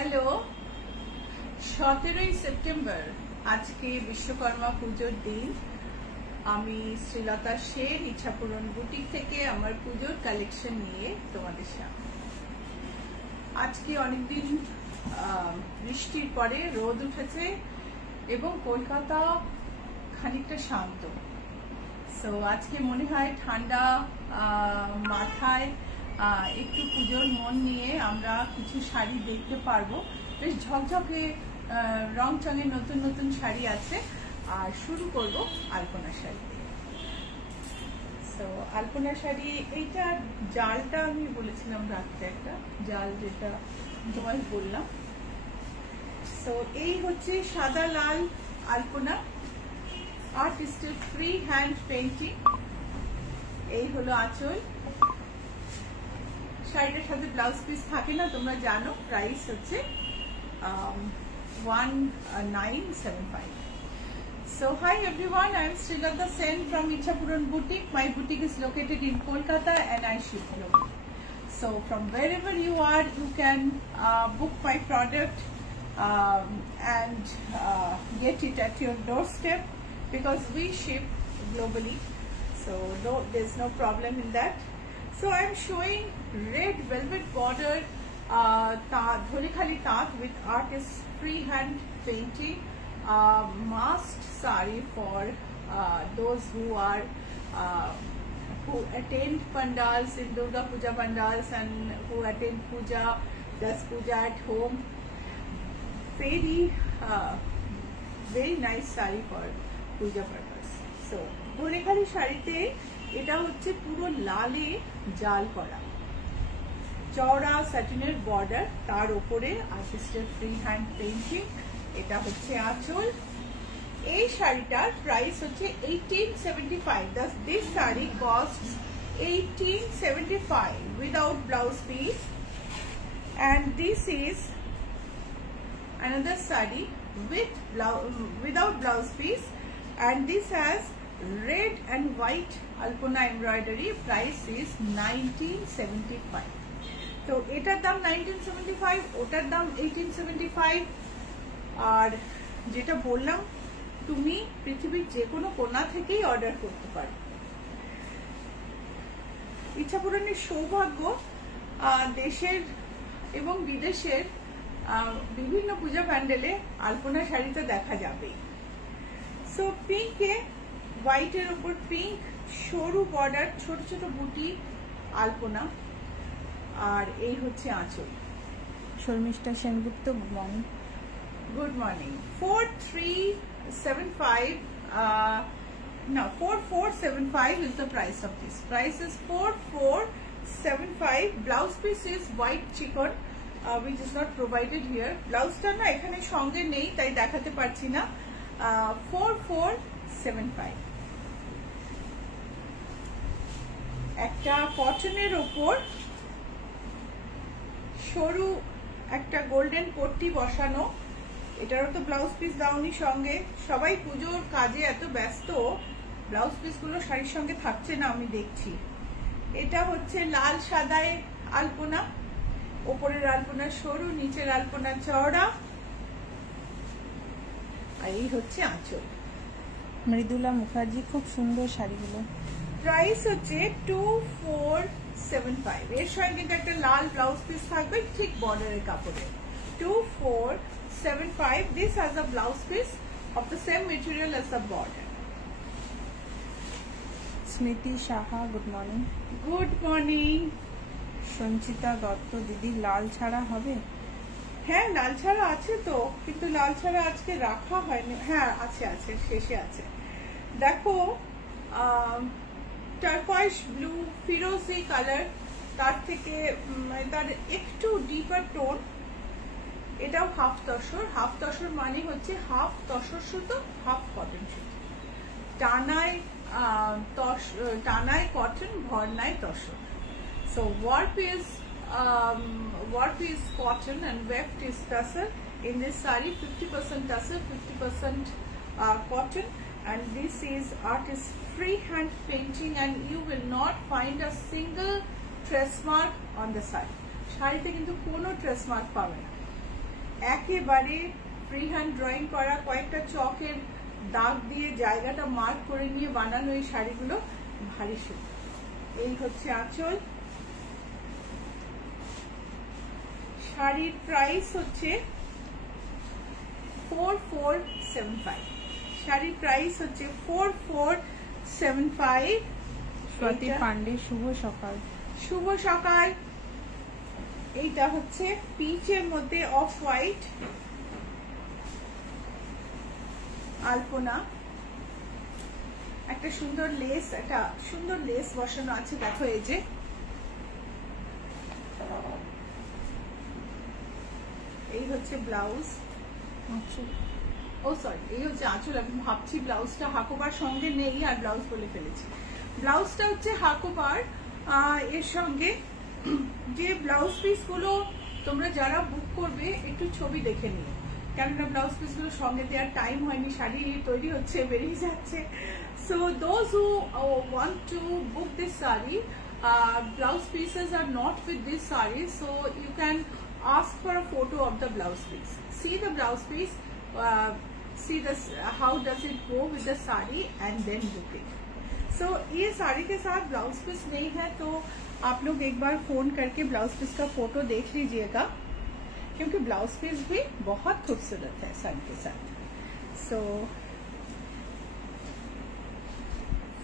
Hello, 17ই September আজকে বিশ্বকর্মা পুজোর দিন। আমি শ্রীলতা সেন ইচ্ছাপূরণ বুটিক থেকে আমার পুজোর কালেকশন নিয়ে তোমাদের সামনে। আজকে অনেকদিন বৃষ্টির পরে রোদ উঠেছে এবং কলকাতা খানিকটা শান্ত। সো আজকে মনে হয় ঠান্ডা মাথায় একটু পুজোর মন নিয়ে আমরা কিছু শাড়ি দেখতে পারবো। বেশ ঝকঝকে রং চঙের নতুন নতুন শাড়ি আছে। আর শুরু করব আলপনা শাড়ি দিয়ে। সো আলপনা শাড়ি, এইটা জালটা আমি বলেছিলাম রাখতে, একটা জাল যেটা তোমায় বললাম। সো এই হচ্ছে সাদা লাল আলপনা, আর্টিস্টের ফ্রি হ্যান্ড পেইন্টিং। এই হলো আঁচল। শাড়িটার সাথে ব্লাউজ পিস থাকে না, তোমরা জানো। প্রাইস হচ্ছে 1975. So hi everyone, I am Srilata Sen from Ichhapuran Boutique. My boutique is located in Kolkata and I ship globally. So from wherever you are, you can book my product and get it at your doorstep, because we ship globally. So there's no problem in that. So I'm showing red velvet border Dholikhali Tat with artist freehand painting, must sari for those who are who attend pandals in Durga Puja pandals and who attend puja, does puja at home. Very nice sari for puja purpose. So Dholikhali শাড়িতে এটা হচ্ছে পুরো লালে জাল করা, চওড়া স্যাটিনের border, তার উপরে আর্টিস্টের ফ্রি হ্যান্ড পেইন্টিং। এটা হচ্ছে আঁচল। এই শাড়িটার প্রাইস হচ্ছে 1875. This saree costs 1875 without blouse piece. And this is another saree without blouse piece, and this has red and white alpona embroidery. Price is 1975. তো এটার দাম 1975, ওটার দাম 1875। আর যেটা বললাম, তুমি পৃথিবীর যে কোনো কোণা থেকেই অর্ডার করতে পারো। ইচ্ছাপূরণের সৌভাগ্য দেশের এবং বিদেশের বিভিন্ন পূজা প্যান্ডেলে আলপনা শাড়িতে দেখা যাবে। সো পিঙ্কে হোয়াইটের উপর পিঙ্ক, সরু বর্ডার, ছোট ছোট বুটি আলপনা। আর এই হচ্ছে আঁচল। Sharmistha Sengupta, good morning. Good morning. 4375 no 4475 is the price of this. Price is 4475. Blouse piece is white chiffon which is not provided here. ব্লাউজটা না এখানে সঙ্গে নেই, তাই দেখাতে পারছি না। 4475। একটা কটনের ওপর সরু একটা গোল্ডেন পট্টি বসানো। এটারও তো ব্লাউজ পিস দাওনি সঙ্গে। সবাই পুজোর কাজে এত ব্যস্ত, ব্লাউজ পিস গুলো শাড়ির সঙ্গে থাকছে না, আমি দেখছি। এটা হচ্ছে লাল সাদায় আলপনা, ওপরের আলপনা সরু, নিচের আলপনা চওড়া। আর এই হচ্ছে আঁচল। মৃদুলা মুখার্জি, খুব সুন্দর শাড়িগুলো। প্রাইস হচ্ছে 2475। এর সঙ্গে কিন্তু একটা লাল ব্লাউজ পিস থাকবে ঠিক বর্ডারের কাপড়ে। 2475. This has a blouse piece of the same material as the border. স্মৃতি Saha, good morning. Good morning. Sanchita Dutta, দিদি লাল ছাড়া হবে? হ্যাঁ, লাল ছাড়া আছে তো, কিন্তু লাল ছাড়া আজকে রাখা হয়নি। হ্যাঁ আছে, শেষে আছে। দেখো, টার্কয়েস ব্লু, ফিরোজি কালার, তার থেকে তার একটু ডিপার টোন। এটাও হাফ তসর। হাফ তসর মানে হচ্ছে হাফ তসর সুতো, হাফ কটন সুতো। টানায় কটন, ভরনায় তসর। So warp is cotton and weft is tussar. In this saree, 50% tussar, 50% cotton, and this is artist freehand painting, and you will not find a single trace mark on the saree. শাড়িতে কিন্তু কোনো trace mark পাবে না। একেবারে free hand drawing করা, কয়েকটা চকের দাগ দিয়ে জায়গাটা মার্ক করে নিয়ে বানানো এই শাড়িগুলো ভারী সুন্দর। এই হচ্ছে আঁচল। শাড়ির প্রাইস হচ্ছে 4475। শাড়ির প্রাইস হচ্ছে 4475। স্বাতি পান্ডে, শুভ সকাল। শুভ সকাল। এইটা হচ্ছে পিচের মধ্যে অফ হোয়াইট আলপনা, একটা সুন্দর লেস, একটা সুন্দর লেস বসানো আছে। দেখো এই যে এই হচ্ছে ব্লাউজ, ও সরি এই হচ্ছে আঁচল। আমি ভাবছি ব্লাউজটা হাকোবার সঙ্গে নেই আর ব্লাউজ বলে ফেলেছি। ব্লাউজটা হচ্ছে হাকোবার। এর সঙ্গে যে ব্লাউজ পিস গুলো তোমরা যারা বুক করবে একটু ছবি দেখে নিও, কেননা ব্লাউজ পিস গুলো সঙ্গে দেওয়ার টাইম হয়নি, শাড়ি তৈরি হচ্ছে, বেরিয়ে যাচ্ছে। So those who want to book this sari, blouse pieces are not with this saree, so you can ask for a photo of the blouse piece. See the blouse piece, see this how does it go with the saree, and then book it. So ये साड़ी के साथ blouse piece नहीं है तो आप लोग एक बार phone करके ब्लाउज पीस का फोटो देख लीजिएगा, क्योंकि ब्लाउज पीस भी बहुत खूबसूरत है साड़ी के साथ। So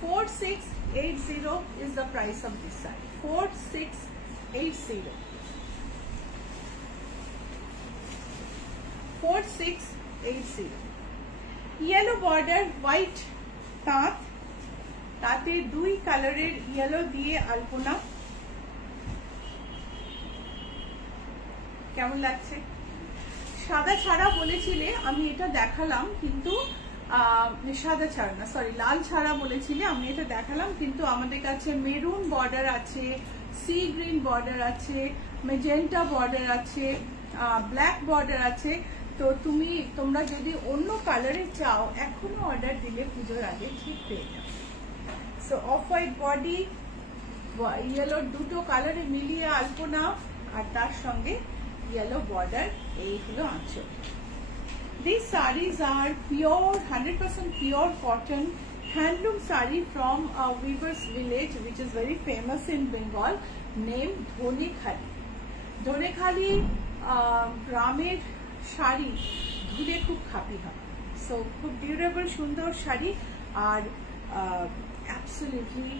4680 is the price of this saree. 4680. 4680. Yellow border, white তাঁত, তাতে দুই কালারের ইয়েলো দিয়ে আলপনা। কেমন লাগছে? সাদা ছাড়া বলেছিলে, আমি এটা দেখালাম, কিন্তু সাদা ছাড়া না, সরি লাল ছাড়া বলেছিলে, আমি এটা দেখালাম, কিন্তু আমাদের কাছে মেরুন বর্ডার আছে, সি গ্রিন বর্ডার আছে, মেজেন্টা বর্ডার আছে, ব্ল্যাক বর্ডার আছে। তো তোমরা যদি অন্য কালারে চাও এখনো অর্ডার দিলে পুজোর আগে ঠিক পেয়ে যাবে। So off white body, yellow দুটো কালারে মিলিয়ে আলপনা, আর তার সঙ্গে ইয়েলো বর্ডার, এই হলো আঁচল। These sarees are pure, 100% pure cotton handloom saree from a weaver's village which is very famous in Bengal, named Dhonekhali. Dhonekhali গ্রামের শাড়ি ধুলে খুব খাপি হয়, সো খুব ডিউরেবল সুন্দর শাড়ি, আর অ্যাবসলিউটলি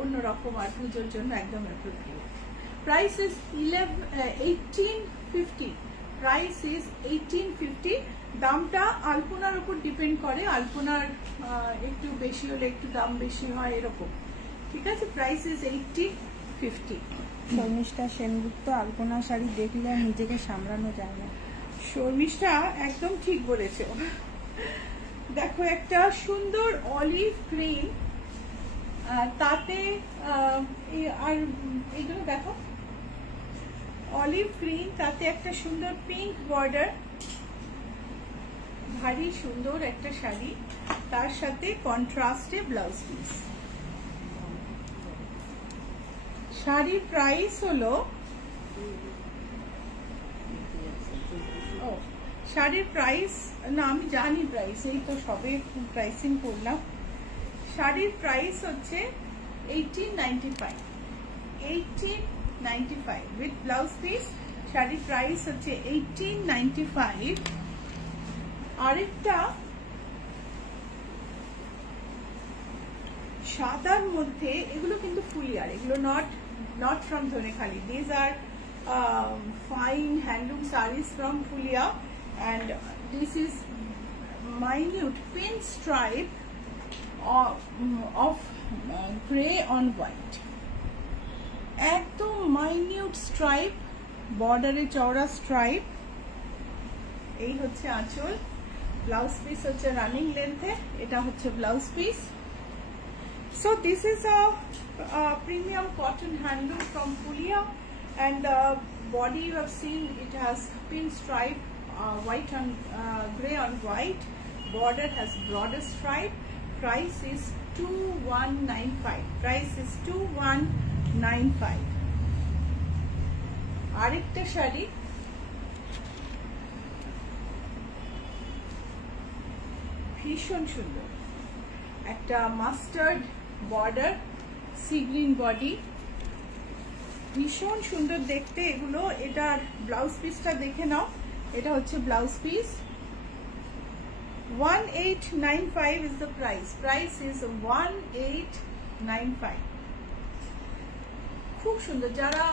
অন্যরকম, আর পুজোর জন্য একদম appropriate. Price is 1850। Price is 1850। দামটা আলপনার উপর ডিপেন্ড করে, আলপনার একটু বেশি হলে একটু দাম বেশি হয়, এরকম। ঠিক আছে, প্রাইস ইজ 1850। শর্মিষ্ঠা সেনগুপ্ত, আলপনা শাড়ি দেখলে নিজেকে সামলানো যায় না। শর্মিষ্ঠা একদম ঠিক বলেছে। দেখো একটা সুন্দর অলিভ গ্রিন, তাতে আর এইগুলো দেখো অলিভ গ্রিন, তাতে একটা সুন্দর পিঙ্ক বর্ডার, ভারী সুন্দর একটা শাড়ি, তার সাথে কন্ট্রাস্টে ব্লাউজ পিস। শাড়ির প্রাইস হলো, শাড়ির প্রাইস না আমি জানি প্রাইস, এই তো সবে প্রাইসিং করলাম। শাড়ির প্রাইস হচ্ছে 1895। 1895 উইথ ব্লাউজ পিস। শাড়ির প্রাইস হচ্ছে 1895। আরেকটা সাদার মধ্যে, এগুলো কিন্তু ফুলিয়ার, এগুলো not from Dhanekhali, these are fine handloom sarees from Fulia, and this is minute pin stripe of grey on white, একদম minute stripe, বর্ডারে চওড়া স্ট্রাইপ। এই হচ্ছে আঁচল। ব্লাউজ পিস হচ্ছে রানিং লেন্থে, এটা হচ্ছে blouse piece. So this is a premium cotton handloom from Fulia, and the body you have seen, it has pin stripe, white on grey on white. Border has broader stripe. Price is 2195. Price is 2195. আরেকটা শাড়ি, ভীষণ সুন্দর, একটা mustard border, sea green body, ভীষণ সুন্দর দেখতে এগুলো। এটার blouse পিসটা দেখে নাও, এটা হচ্ছে blouse piece. 1895 is the price. Price is 1895. খুব সুন্দর। যারা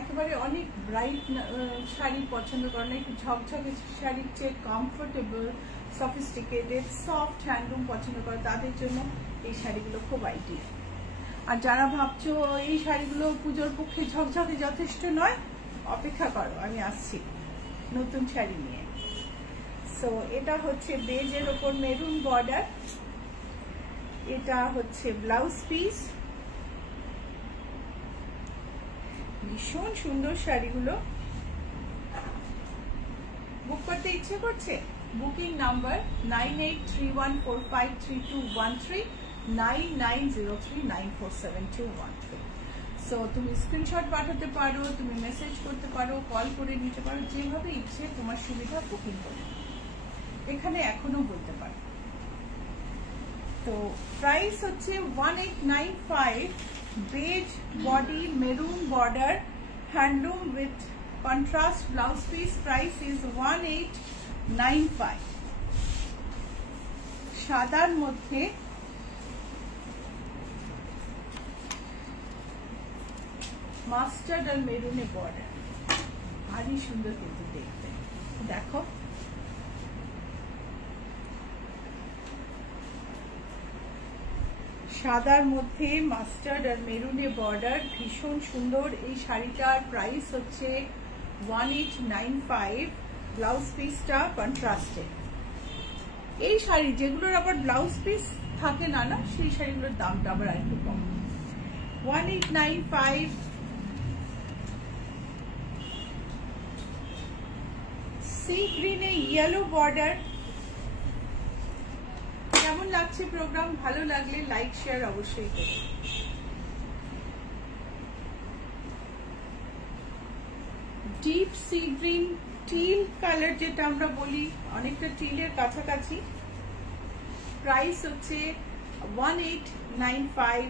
একেবারে অনেক ব্রাইট শাড়ি পছন্দ করে না, একটু ঝকঝকে শাড়ির চেয়ে কমফোর্টেবল, সফিস্টিকেটেড, সফট হ্যান্ডলুম পছন্দ করে, তাদের জন্য এই শাড়িগুলো খুব আইডিয়াল। আর যারা ভাবছো এই শাড়িগুলো পুজোর পক্ষে ঝকঝকে যথেষ্ট নয়, অপেক্ষা করো, আমি আসছি নতুন শাড়ি নিয়ে। সো এটা হচ্ছে বেজের ওপর মেরুন বর্ডার, এটা হচ্ছে ব্লাউজ পিস। ভীষণ সুন্দর শাড়িগুলো। বুক করতে ইচ্ছে করছে? Booking number 9831453213, 9903947213। সো তুমি স্ক্রিনশট পাঠাতে পারো, তুমি মেসেজ করতে পারো, কল করে নিতে পারো, যেভাবে ইচ্ছে তোমার সুবিধা বুকিং করে এখানে এখনো বলতে পারো। তো প্রাইস হচ্ছে 1895, beige body, maroon border, handloom with contrast blouse piece. Price is 1895। সাদার মধ্যে মাস্টার্ড আর মেরুনে বর্ডার, ভারী সুন্দর কিন্তু দেখতে। দেখো সাদার মধ্যে মাস্টার্ড আর মেরুনে বর্ডার, ভীষণ সুন্দর। এই শাড়িটার প্রাইস হচ্ছে 1895। ব্লাউজ পিসটা কন্ট্রাস্টে। এই শাড়ি যেগুলোর আবার ব্লাউজ পিস থাকে না, সেই শাড়িগুলোর দামটা আবার একটু কম। 1895। সি গ্রিনে ইয়েলো বর্ডার। কেমন লাগছে প্রোগ্রাম? ভালো লাগলে লাইক শেয়ার অবশ্যই করুন। Deep sea green, teal colour যেটা আমরা বলি, অনেকটা টিলের কাছাকাছি। প্রাইস হচ্ছে 1895।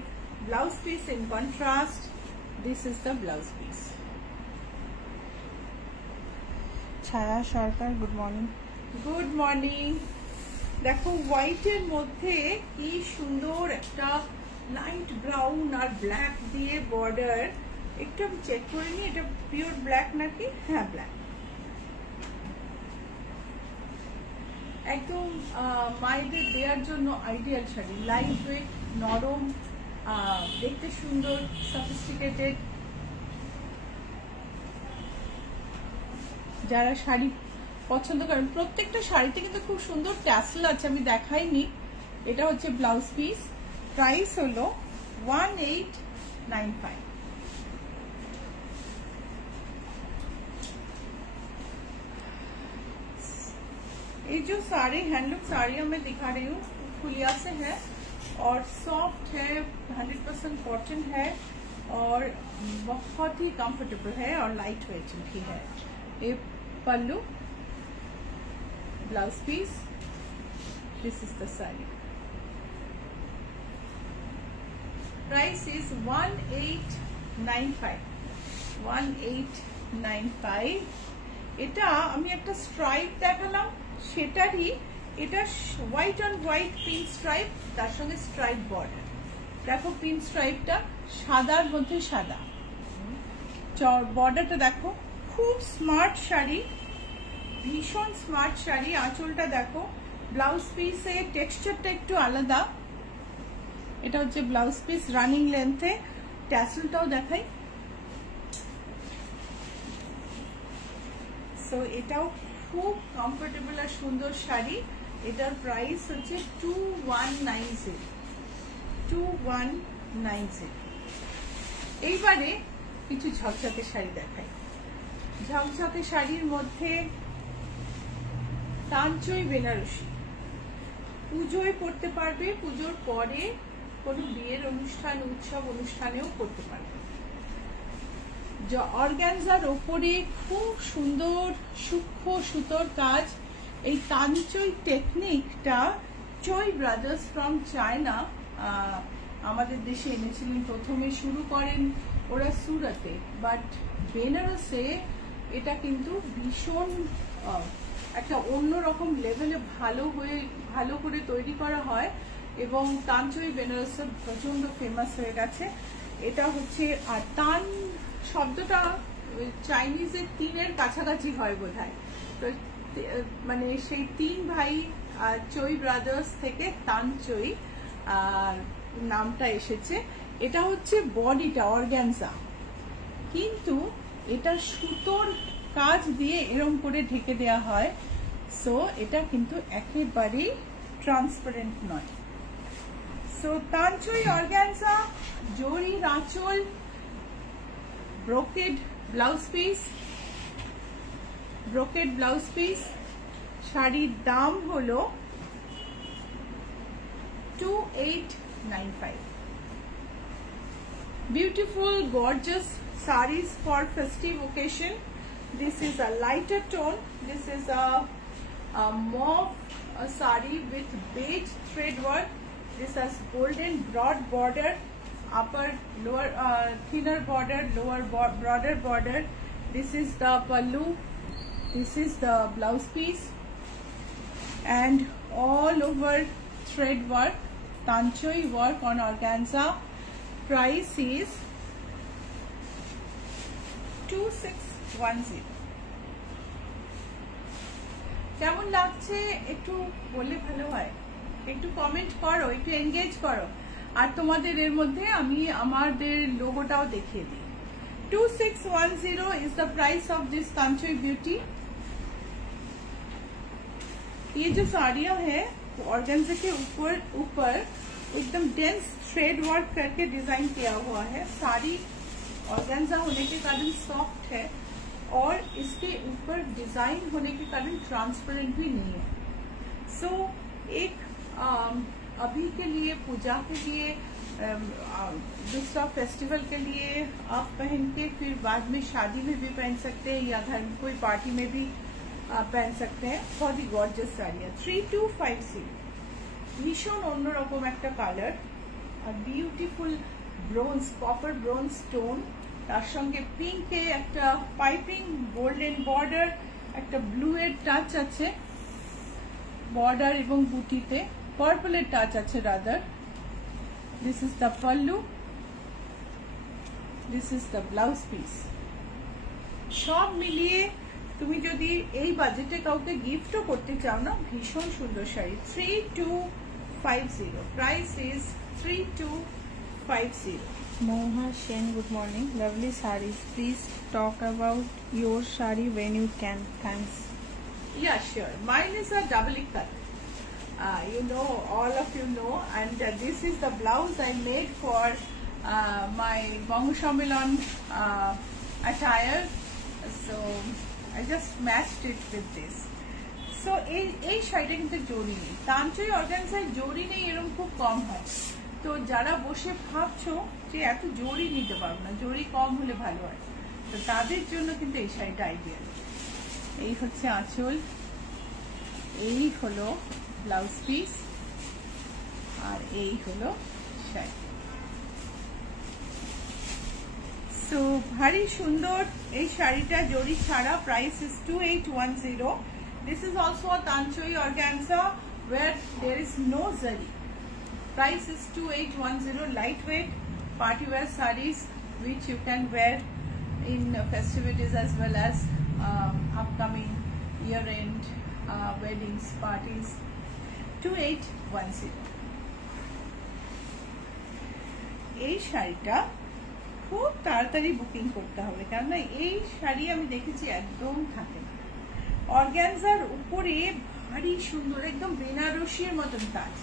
Blouse piece in contrast. This is the blouse piece. Chhaya Sarkar, good morning. Good morning. দেখো হোয়াইটের মধ্যে কি সুন্দর একটা লাইট ব্রাউন আর ব্ল্যাক দিয়ে বর্ডার। একটু আমি চেক করে নিই এটা পিওর ব্ল্যাক নাকি। হ্যাঁ, ব্ল্যাক। একদম মায়েদের দেওয়ার জন্য আইডিয়াল শাড়ি। লাইট ওয়েট, নরম, দেখতে সুন্দর, সফিস্টিকেটেড। যারা শাড়ি পছন্দ করেন, প্রত্যেকটা শাড়িতে কিন্তু খুব সুন্দর ট্যাসেল আছে, আমি দেখাইনি। এটা হচ্ছে ব্লাউজ পিস। প্রাইস হলো 1895। ये जो सारे हैंडलूम साड़ियाँ मैं दिखा रही हूँ फुलिया से है और सॉफ्ट है, 100% कॉटन है और बहुत ही कंफर्टेबल है और लाइट वेट भी है। ये pallu, blouse piece, this is the sari. Price is 1895। 1895। এটা আমি একটা স্ট্রাইপ দেখালাম, সেটারই এটা white on white pin stripe, তার সঙ্গে স্ট্রাইপ বর্ডার। দেখো পিন স্ট্রাইপটা সাদার মধ্যে সাদা, বর্ডারটা দেখো। খুব স্মার্ট শাড়ি, ভীষণ স্মার্ট শাড়ি। আঁচলটা দেখো, ব্লাউজ পিসের টেক্সচারটা একটু আলাদা। এটা হচ্ছে ব্লাউজ পিস রানিং লেন্থে। ট্যাসেলটাও দেখাই। সো এটাও খুব কমফোর্টেবল আর সুন্দর শাড়ি। এটার প্রাইস হচ্ছে 2190। 2190। এইবারে কিছু ঝকঝকে শাড়ি দেখাই। ঝকঝকে শাড়ির মধ্যে কাঞ্চই বেনারসি। পুজোয় পরতে পারবে, পুজোর পরে কোনো বিয়ের অনুষ্ঠান, উৎসব অনুষ্ঠানেও পরতে পারবে। অর্গানজার ওপরে খুব সুন্দর সূক্ষ্ম সুতোর কাজ। এই কাঞ্চই টেকনিকটা চই ব্রাদার্স ফ্রম চায়না আমাদের দেশে এনেছিলেন। প্রথমে শুরু করেন ওরা সুরাতে, বাট বেনারসে এটা কিন্তু ভীষণ একটা অন্যরকম লেভেলে ভালো করে তৈরি করা হয়, এবং তানচই বেনারসে প্রচন্ড ফেমাস হয়ে গেছে। এটা হচ্ছে, আর তান শব্দটা চাইনিজের তিনের কাছাকাছি হয় বোধহয়, তো মানে সেই তিন ভাই চই ব্রাদার্স থেকে তানচই নামটা এসেছে। এটা হচ্ছে বডিটা অর্গানজা, কিন্তু এটা সুতোর কাজ দিয়ে এরকম করে ঢেকে দেয়া হয়, সো এটা কিন্তু একেবারেই ট্রান্সপারেন্ট নয়। সো তানচই অর্গানজা, জরি আঁচল, ব্রোকেড ব্লাউজ পিস। শাড়ির দাম হলো 2895। Beautiful, gorgeous sarees for festive occasion. This is a lighter tone. This is a mauve saree with beige thread work. This has golden broad border, lower thinner border, broader border. This is the pallu. This is the blouse piece, and all over thread work, Tanchoi work on organza. Price is 2610. কেমন লাগছে একটু বললে ভালো হয়, একটু comment করো, একটু engage করো, আর তোমাদের এর মধ্যে আমি আমাদের লোগোটাও দেখিয়ে দিই। 2610 is the price of this Tanchoi beauty. ये जो साड़ियां है ऑर्गेन्जा के ऊपर एकदम डेंस थ्रेड वर्क करके डिजाइन किया हुआ है। साड़ी ऑर्गेन्जा होने के कारण सॉफ्ट है, और इसके ऊपर डिजाइन होने के कारण ट्रांसपेरेंट भी नहीं है। सो एक अभी के लिए, पूजा के लिए, दूसरा फेस्टिवल के लिए आप पहन के फिर बाद में शादी में भी पहन सकते हैं, या घर में कोई पार्टी में भी पहन सकते हैं। बहुत ही गॉर्जियस साड़ियाँ। 3250, भीषण অন্যরকম একটা কালার, আর beautiful bronze, copper bronze stone, তার সঙ্গে পিঙ্কে একটা পাইপিং, গোল্ডেন বর্ডার, একটা ব্লু এর টাচ আছে বর্ডার এবং বুটিতে, পার্পলের টাচ আছে rather. This is the pallu, this is the blouse piece. সব মিলিয়ে তুমি যদি এই বাজেটে কাউকে গিফটও করতে চাও না, ভীষণ সুন্দর sari. 3250, price is 3250। Moha Shen, good morning. Lovely sarees. Please talk about your saree when you can. Thanks. Yeah, sure. Mine is a double cut. You know, all of you know, and this is the blouse I made for my Bongo Shamilan attire. So I just matched it with this. So এই শাড়িটা কিন্তু জরি নেই, তানচই অর্গানজায় জরি নেই, এরকম খুব কম হয়। তো যারা বসে ভাবছো যে এত জরি নিতে পারবো না, জরি কম হলে ভালো হয়, তো তাদের জন্য কিন্তু এই শাড়িটা আইডিয়াল। এই হচ্ছে আঁচল, এই হলো ব্লাউজ পিস, আর এই হলো শাড়ি। তো ভারী সুন্দর এই শাড়িটা জরি ছাড়া। Price is 2810। This is also a Tanchoi organza where there is no zari. Price is 2810. Lightweight party wear sarees which you can wear in festivities as well as upcoming year-end weddings, parties. 2810. এই শাড়িটা খুব তাড়াতাড়ি booking করতে হবে, কারণ এই শাড়ি আমি দেখেছি একদম থাকে না। অর্গানজার উপরে ভারী সুন্দর, একদম বেনারসির মতন কাজ,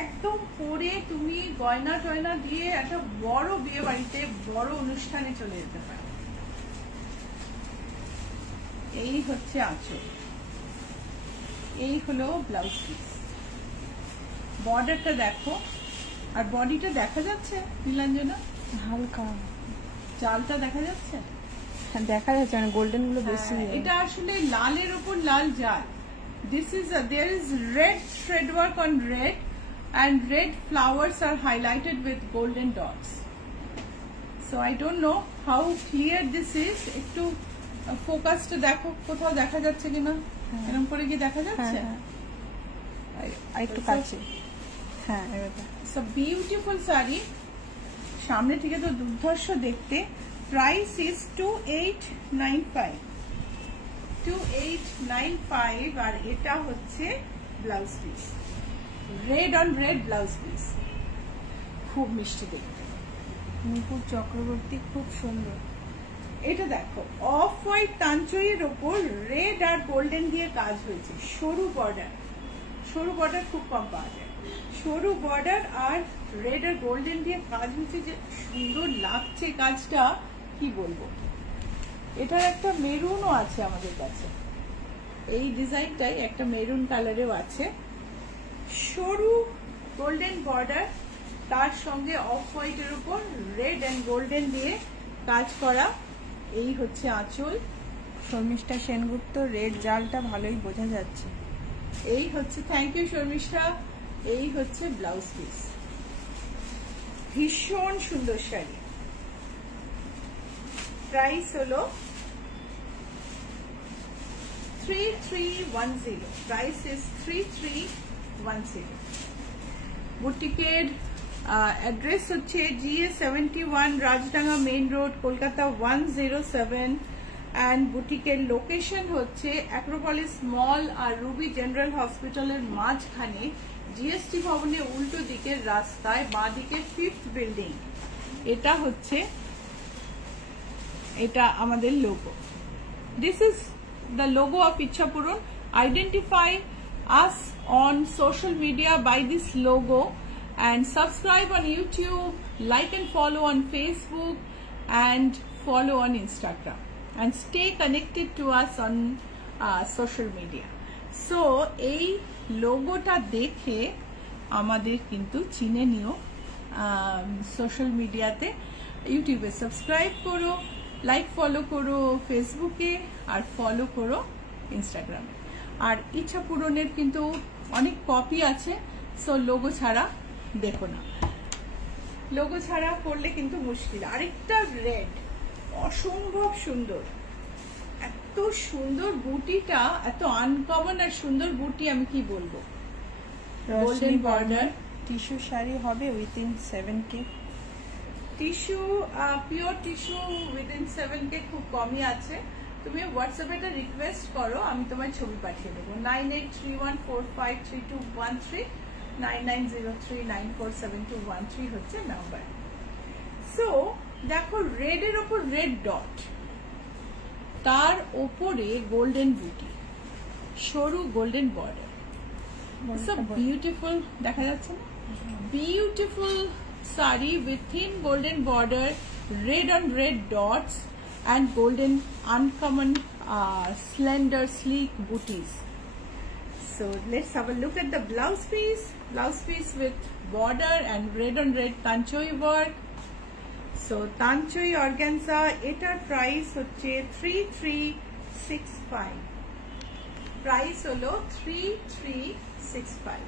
একদম পরে তুমি গয়না টয়না দিয়ে একটা বড় বিয়ে বাড়িতে, বড় অনুষ্ঠানে চলে যেতে পারো। এই হচ্ছে আঁচল, এই হলো ব্লাউজ পিস। বর্ডারটা দেখো, আর বডিটা দেখা যাচ্ছে নীলাঞ্জনা? হালকা জালটা দেখা যাচ্ছে? দেখা যাচ্ছে, মানে গোল্ডেন গুলো বেশি। এটা আসলে লালের উপর লাল জাল, This is there is red thread work on red, and red flowers are highlighted with golden dots. So I don't know how clear this is. একটু ফোকাসটা দেখো, কোথাও দেখা যাচ্ছে কিনা, এরকম করে কি দেখা যাচ্ছে? একটু কাছে, হ্যাঁ এবার সো বিউটিফুল শাড়ি, সামনে থেকে তো দুর্ধর্ষ দেখতে। প্রাইস ইজ 2895 আর এটা হচ্ছে blouse piece, red on red blouse piece, খুব মিষ্টি দেখতে। নুপুর চক্রবর্তী, খুব সুন্দর। এটা দেখো অফ হোয়াইট তাঞ্চইয়ের ওপর রেড আর গোল্ডেন দিয়ে কাজ হয়েছে, সরু বর্ডার, সরু বর্ডার খুব কম পাওয়া যায়, সরু বর্ডার আর রেড আর গোল্ডেন দিয়ে কাজ হচ্ছে, যে সুন্দর লাগছে কাজটা কি বলবো। এটার একটা মেরুনও আছে আমাদের কাছে, এই ডিজাইনটাই একটা মেরুন কালারেও আছে, সরু গোল্ডেন বর্ডার, তার সঙ্গে অফ হোয়াইটের উপর রেড এন্ড গোল্ডেন দিয়ে কাজ করা। এই হচ্ছে আঁচল। শর্মিষ্ঠা সেনগুপ্ত, রেড জালটা ভালোই বোঝা যাচ্ছে। এই হচ্ছে, থ্যাংক ইউ শর্মিষ্ঠা। এই হচ্ছে ব্লাউজ পিস, ভীষণ সুন্দর শাড়ি। প্রাইস হলো 3310, প্রাইস ইজ 3310। বুটিকের অ্যাড্রেস হচ্ছে GA71 Rajdanga main road, Kolkata 107, and বুটিকের লোকেশন হচ্ছে অ্যাক্রোপলিস মল আর রুবি জেনারেল হসপিটালের মাঝখানে, জিএসটি ভবনের উল্টো দিকের রাস্তায় বাঁ দিকে 5th বিল্ডিং। এটা হচ্ছে, এটা আমাদের logo. This is the logo of Ichchhapuran. Identify us on social media by this logo, and subscribe on YouTube, like and follow on Facebook, and follow on Instagram, and stay connected to us on social media. So এই লোগোটা দেখে আমাদের কিন্তু চিনে নিও, social মিডিয়াতে, ইউটিউবে subscribe করো, লাইক ফলো করো ফেসবুকে, আর ফলো করো ইনস্টাগ্রামে। আর ইচ্ছা পূরণের কিন্তু অনেক কপি আছে, সো লোগো ছাড়া দেখো না, লোগো ছাড়া করলে কিন্তু মুশকিল। আরেকটা রেড, অসম্ভব সুন্দর, এত সুন্দর বুটিটা, এত আনকমন আর সুন্দর বুটি, আমি কি বলবো। গোল্ডেন বর্ডার, টিস্যু শাড়ি হবে within 7K। Tissue, pure tissue within 7K খুব কমই আছে। তুমি হোয়াটসঅ্যাপে একটা রিকোয়েস্ট করো, আমি তোমার ছবি পাঠিয়ে দেবো। 9831453213, 9903947213 হচ্ছে নাম্বার। সো দেখো, রেড এর ওপর রেড ডট, তার ওপরে গোল্ডেন বুটি, সরু গোল্ডেন বর্ডার, বিউটিফুল, দেখা যাচ্ছে না? Beautiful sari with thin golden border, red on red dots, and golden uncommon slender sleek booties. So let's have a look at the blouse piece. Blouse piece with border and red on red tanchoi work. So tanchoi organza, etar price হচ্ছে 3365, price হলো 3365।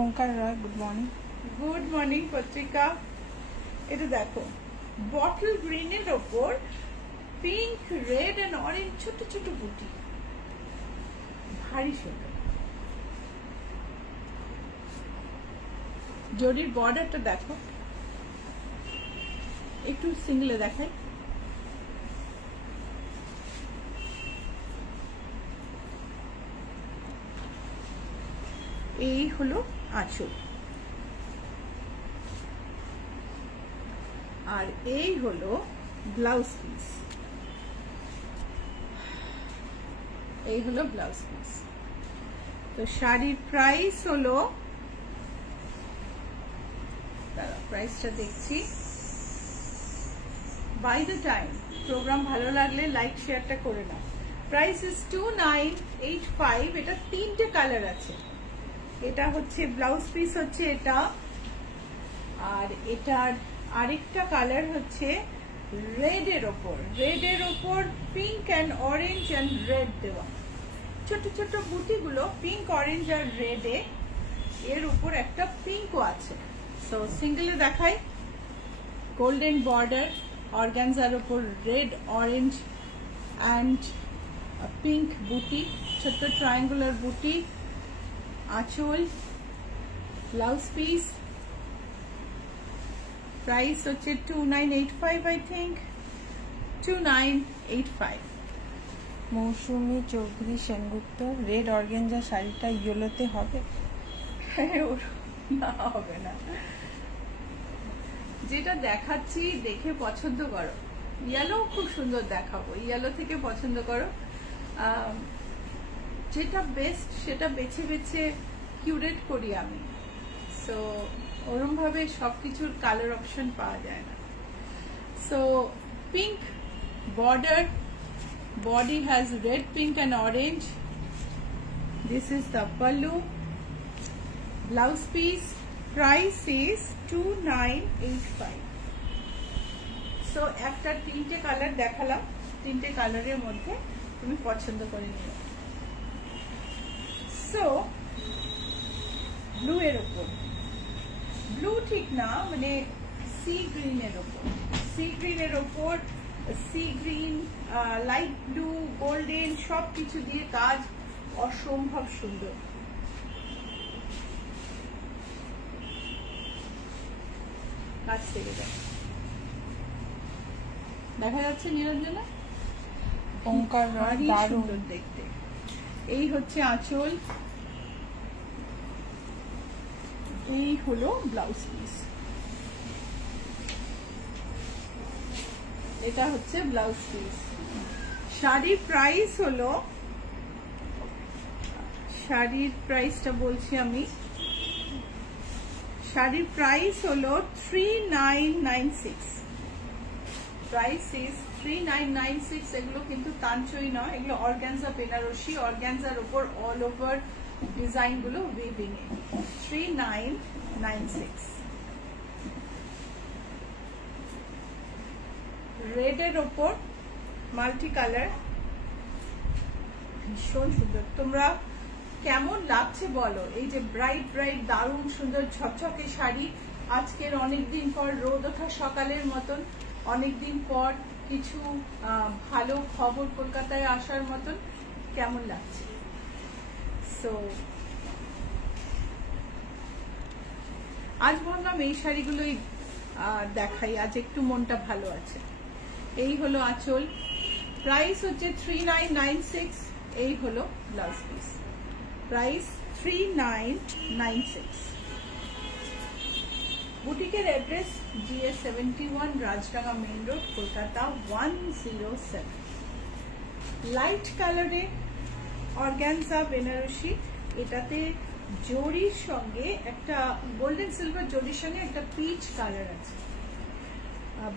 ওঙ্কার রয়, good morning. Good morning পত্রিকা। এটা দেখো, bottle গ্রিনের ওপর pink, red and orange ছোট ছোট বুটি, ভারী সুন্দর। জরির বর্ডারটা দেখো, একটু সিঙ্গলে দেখাই। এই হলো আঁচল, আর এই হলো ব্লাউজ পিস, এই হলো ব্লাউজ পিস। তো শাড়ির প্রাইস হলো, প্রাইসটা দেখছি, বাই দ্য টাইম। প্রোগ্রাম ভালো লাগলে লাইক শেয়ারটা করে নাও। Price is 2985। এটা তিনটে কালার আছে। এটা হচ্ছে ব্লাউজ পিস, হচ্ছে এটা, আর এটার আরেকটা কালার হচ্ছে রেডের ওপর pink and orange and red দেওয়া, ছোট ছোট বুটিগুলো পিঙ্ক অরেঞ্জ আর রেডে, এর উপর একটা পিঙ্কও আছে। সো সিঙ্গেলে দেখাই, গোল্ডেন বর্ডার, অর্গানজার উপর রেড অরেঞ্জ অ্যান্ড পিঙ্ক বুটি, ছোট্ট ট্রায়াঙ্গুলার বুটি, আঁচল, ব্লাউজ পিস। প্রাইস হচ্ছে 2985, I think 2985। Mousumi Chowdhury Sengupta, red organza শাড়িটা ইয়েলোতে হবে? না, হবে না। যেটা দেখাচ্ছি দেখে পছন্দ করো, ইয়েলো খুব সুন্দর দেখাবো, ইয়েলো থেকে পছন্দ করো, যেটা বেস্ট সেটা বেছে বেছে কিউরেট করি আমি। সো ওরম ভাবে সবকিছুর কালার অপশন পাওয়া যায় না। So pink border, body has red, pink and orange. This is the pallu. Blouse piece, price is 2985. So একটা তিনটে কালার দেখালাম, তিনটে কালারের মধ্যে তুমি পছন্দ করে নিও। সো ব্লু এর উপর, ব্লু ঠিক না, মানে সি গ্রিনের উপর, সি গ্রিনের উপর, sea green, light blue, golden সবকিছু দিয়ে কাজ, অসম্ভব সুন্দর। কাজ থেকে যায়, দেখা যাচ্ছে নিরঞ্জনা? ওঙ্কার দারুণ সুন্দর দেখতে। এই হচ্ছে আঁচল, এই হলো ব্লাউজ পিস, এটা হচ্ছে ব্লাউজ পিস। শাড়ির প্রাইস হলো, শাড়ির প্রাইসটা বলছি আমি, শাড়ির প্রাইস হলো 3996, প্রাইস ইজ 3996। এগুলো কিন্তু তানচই নয়, এগুলো অর্গানজা বেনারসি, অর্গানজার উপর অল ওভার ডিজাইন গুলো উইভিং এ। 3996। রেড এর ওপর মাল্টি কালার, ভীষণ সুন্দর। তোমরা কেমন লাগছে বলো? এই যে ব্রাইট ব্রাইট দারুণ সুন্দর ঝকঝকে শাড়ি, আজকের অনেকদিন পর রোদ ওঠা সকালের মতন, অনেকদিন পর কিছু ভালো খবর কলকাতায় আসার মতন, কেমন লাগছে? সো আজ ভাবলাম এই শাড়িগুলোই দেখাই, আজ একটু মনটা ভালো আছে। এই হলো আঁচল, প্রাইস হচ্ছে 3996। এই হলো ব্লাউজ পিস, প্রাইস 3996। বুটিকের address GS71, Rajdanga main road, Kolkata 107। Light কালারে অর্গানজা বেনারসি, এটাতে জরির সঙ্গে একটা গোল্ডেন সিলভার জরির সঙ্গে একটা পিচ কালার আছে,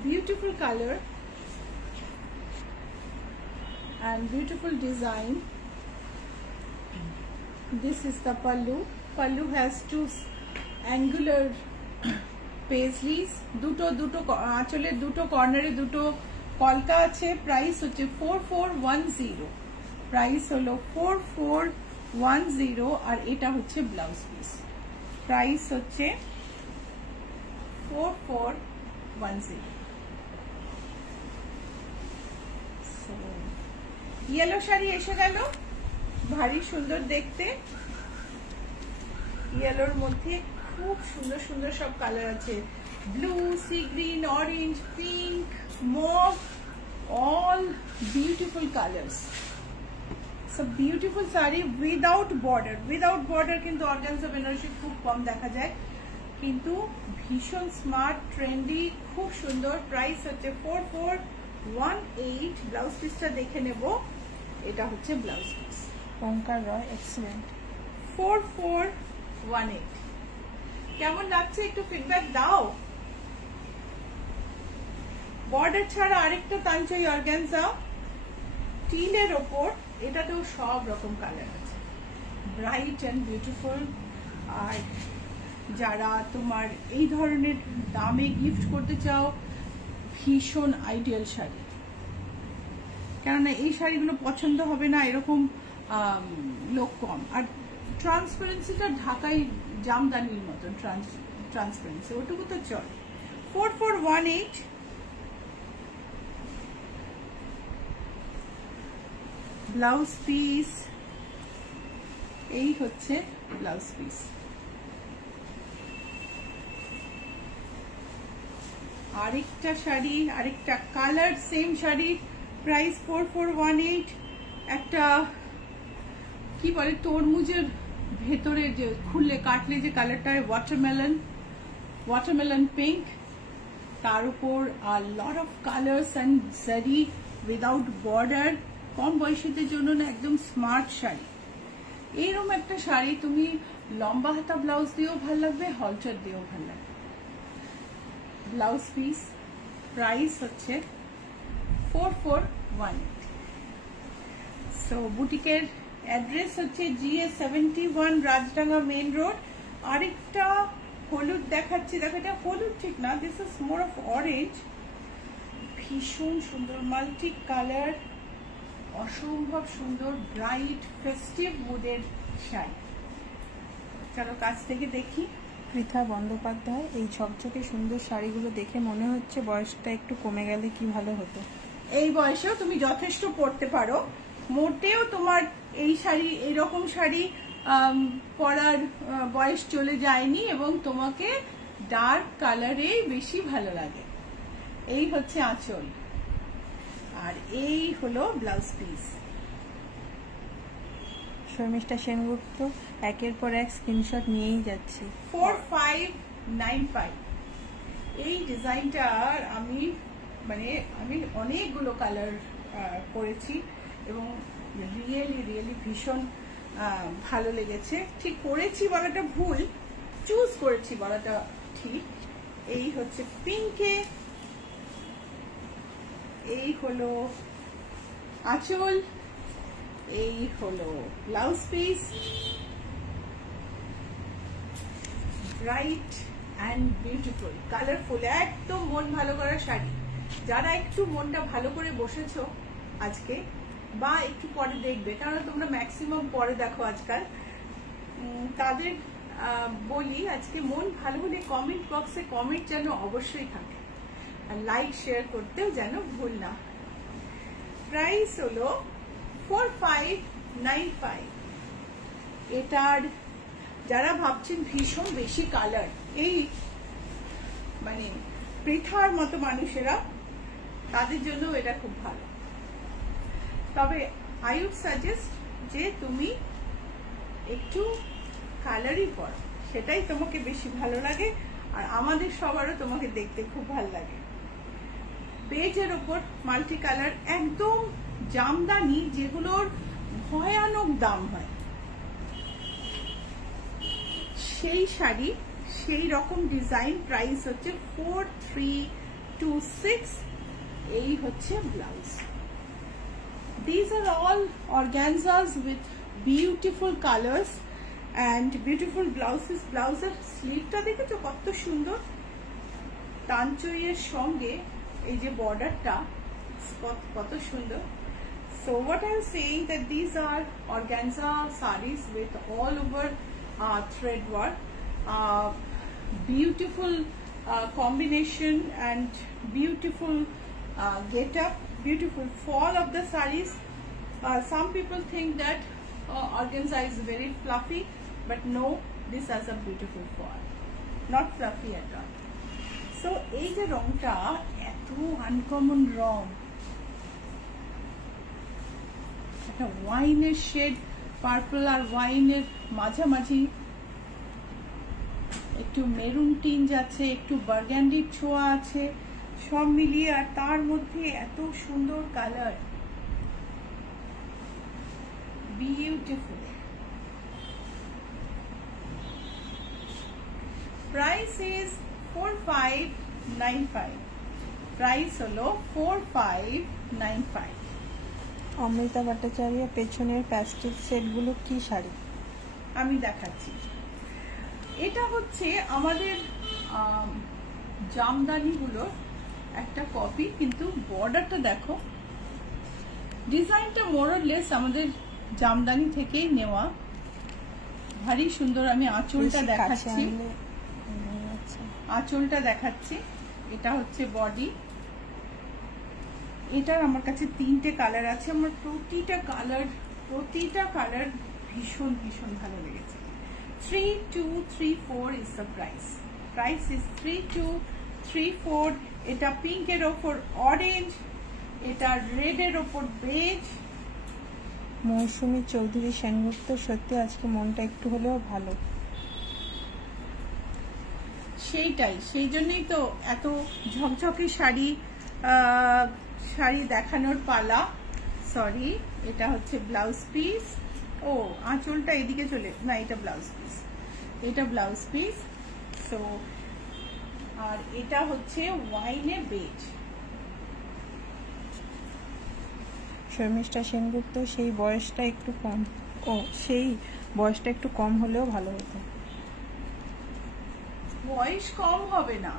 beautiful colour and beautiful design. This is the pallu. Pallu has two angular paisleys, দুটো আঁচলের দুটো কর্নারে দুটো কলকা আছে। প্রাইস হচ্ছে 4410, প্রাইস হলো 4410। আর এটা হচ্ছে ব্লাউজ পিস, প্রাইস হচ্ছে 4410। ইয়েলো শাড়ি এসে গেল, ভারী সুন্দর দেখতে। ইয়েলোর মধ্যে খুব সুন্দর সুন্দর সব কালার আছে, blue, sea green, orange, pink, mauve, all beautiful colours. So beautiful sari without border, without border কিন্তু অর্গানজা বেনারসি খুব কম দেখা যায়, কিন্তু ভীষণ স্মার্ট, ট্রেন্ডি, খুব সুন্দর। প্রাইস হচ্ছে 4418। ব্লাউজ পিসটা দেখে নেব, এটা হচ্ছে ব্লাউজ পিস। ওঙ্কার রয়, এক্সেলেন্ট। 4418। কেমন লাগছে একটু ফিডব্যাক দাও। বর্ডার ছাড়া আরেকটা তানচই অর্গানজা টিলের ওপর, এটাতেও সব রকম কালার আছে, ব্রাইট এন্ড বিউটিফুল। আর যারা তোমার এই ধরনের দামে গিফট করতে চাও, ভীষণ আইডিয়াল শাড়ি, কেননা এই শাড়িগুলো পছন্দ হবে না এরকম লোক কম। আর ট্রান্সপারেন্সিটা ঢাকাই জামদানির মতন ট্রান্সপারেন্সি, ওটুকু তো চলে। 4418 ব্লাউজ পিস, এই হচ্ছে ব্লাউজ পিস। আরেকটা শাড়ি, আরেকটা কালার, সেম শাড়ি, প্রাইস 4418। একটা কি বলে তরমুজের ভেতরে যে খুললে কাটলে যে কালারটা হয়, ওয়াটারমেলন পিঙ্ক, তার উপর লট অফ কালার্স অ্যান্ড জারি উইদাউট বর্ডার। কম বয়সীদের জন্য না একদম স্মার্ট শাড়ি। এইরকম একটা শাড়ি তুমি লম্বা হাতা ব্লাউজ দিয়েও ভাল লাগবে, হলচার দিয়েও ভাল লাগবে। ব্লাউজ পিস, প্রাইস হচ্ছে 4418। সো বুটিকের অ্যাড্রেস হচ্ছে GS 71 রাজডাঙ্গা মেইন রোড। আরেকটা হলুদ দেখাচ্ছি, দেখো এটা হলুদ ঠিক না, this is more of orange. ভীষণ সুন্দর মাল্টি কালার, অসম্ভব সুন্দর ব্রাইট ফেস্টিভ মুডের শাড়ি। চলো কাছ থেকে দেখি। পৃথা বন্দ্যোপাধ্যায়, এই ঝকঝকে সুন্দর শাড়িগুলো দেখে মনে হচ্ছে বয়সটা একটু কমে গেলে কি ভালো হতো। এই বয়সেও তুমি যথেষ্ট পরতে পারো, মোটেও তোমার এই শাড়ি, এইরকম শাড়ি পরার বয়স চলে যায়নি, এবং তোমাকে ডার্ক কালারে বেশি ভালো লাগে। এই হচ্ছে আঁচল, আর এই হলো ব্লাউজ পিস। শর্মিষ্ঠা সেনগুপ্ত, একের পর এক স্ক্রিনশট নিয়েই যাচ্ছি। 4595। এই ডিজাইনটার আমি অনেকগুলো কালার করেছি এবং রিয়েলি ভীষণ ভালো লেগেছে। ঠিক করেছি বলাটা ভুল, চুজ করেছি বলাটা ঠিক। এই হচ্ছে পিঙ্কে, এই হলো আঁচল, এই হলো blouse piece. Bright and beautiful, colourful, একদম মন ভালো করার শাড়ি। যারা একটু মনটা ভালো করে বসেছো আজকে, বা একটু পরে দেখবে, কারণ তোমরা ম্যাক্সিমাম পরে দেখো আজকাল, তাদের বলি আজকে মন ভালো হলে কমেন্ট বক্সে কমেন্ট যেন অবশ্যই থাকে, আর লাইক শেয়ার করতেও যেন ভুল না। প্রাইস হলো 4595। এটার যারা ভাবছেন ভীষণ বেশি কালার, এই পৃথার মতো মানুষেরা, তাদের জন্য এটা খুব ভালো। তবে আই উড সাজেস্ট যে তুমি একটু কালারই পরো, সেটাই তোমাকে বেশি ভালো লাগে, আর আমাদের সবারও তোমাকে দেখতে খুব ভালো লাগে। বেজের ওপর মাল্টি কালার, একদম জামদানি, যেগুলোর ভয়ানক দাম হয়, সেই শাড়ি, সেই রকম ডিজাইন। প্রাইস হচ্ছে 4326। এই হচ্ছে blouse. These are all organzas with beautiful colors and beautiful blouses. ব্লাউজের স্লিভটা দেখেছো কত সুন্দর, তানচইয়ের সঙ্গে এই যে বর্ডারটা কত সুন্দর। So what I'm saying that these are organza sarees with all over thread work, beautiful combination and beautiful get up, beautiful fall of the sarees. Some people think that organza is very fluffy, but no, this has a beautiful fall, not fluffy at all. So এই যে রংটা এত uncommon রং, একটা ওয়াইনের shade, purple আর ওয়াইনের মাঝামাঝি, একটু maroon টিঞ্জ আছে, একটু বার্গান্ডির ছোঁয়া আছে, সব মিলিয়ে, আর তার মধ্যে এত সুন্দর colour, beautiful. Price is 4595। Price হলো 4595। অমৃতা ভট্টাচার্য, পেছনের প্যাস্টেল সেটগুলো কি শাড়ি? আমি দেখাচ্ছি। এটা হচ্ছে আমাদের জামদানিগুলোর একটা কপি, কিন্তু বর্ডারটা দেখো, ডিজাইনটা মোরলেস আমাদের জামদানি থেকেই নেওয়া, ভারী সুন্দর। আমি আঁচলটা দেখাচ্ছি, আঁচলটা দেখাচ্ছি। এটা হচ্ছে বডি। এটার আমার কাছে 3টে কালার আছে। আমার প্রতিটা কালার ভীষণ ভীষণ ভালো লেগেছে। 3234 is the price. Price is 3234. এটা পিঙ্কের ওপর অরেঞ্জ, এটা রেডের ওপর বেজ। মৌসুমী চৌধুরী সেনগুপ্ত, সত্যি আজকে মনটা একটু হলেও ভালো। সেইটাই, সেই জন্যই তো এত ঝকঝকে শাড়ি দেখানোর পালা। সরি, এটা হচ্ছে ব্লাউজ পিস। ও আঁচলটা এদিকে চলে, না এটা ব্লাউজ পিস, এটা ব্লাউজ পিস। সো আর এটা হচ্ছে ওয়াইনে বেজ। শর্মিষ্ঠা সেনগুপ্ত, সেই বয়সটা একটু কম। ও সেই বয়সটা একটু কম হলেও ভালো হতো। বয়স কম হবে না,